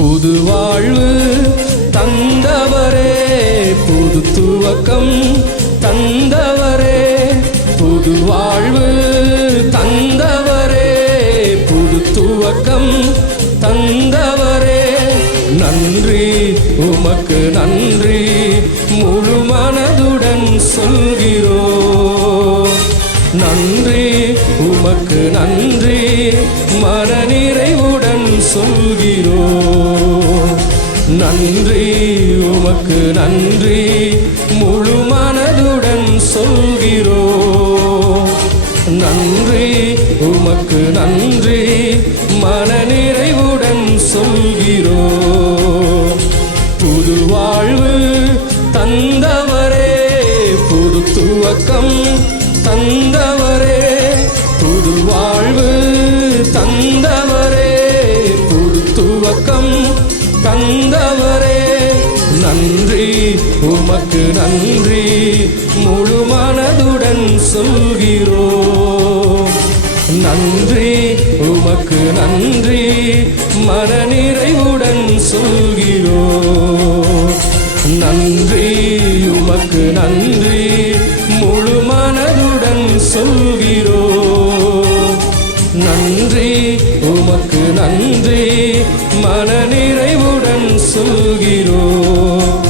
புது வாழ்வு தந்தவரே, புது துவக்கம் தந்தவரே, புது வாழ்வு தந்தவரே, புது துவக்கம் தந்தவரே. நன்றி உமக்கு நன்றி, முழு மனதுடன் சொல்கிறோம். நன்றி உமக்கு நன்றி, மனநிறைவுடன் சொல்கிறோம். நன்றி உமக்கு நன்றி, முழு மனதுடன் சொல்கிறோம். நன்றி உமக்கு நன்றி, மனநிறைவுடன் சொல்கிறோம். புது வாழ்வு தந்தவரே, புது துவக்கம் தந்தவரே, புது வாழ்வு தந்தவரே, புது துவக்கம் தந்தவரே. நன்றி உமக்கு நன்றி, முழு மனதுடன் சொல்கிறோம். நன்றி உமக்கு நன்றி, மனநிறைவுடன் சொல்கிறோம். நன்றி உமக்கு நன்றி, முழு மனதுடன் சொல்கிறோம். நன்றி உமக்கு நன்றி, மனநிறைவுடன் சொல்கிறோம்.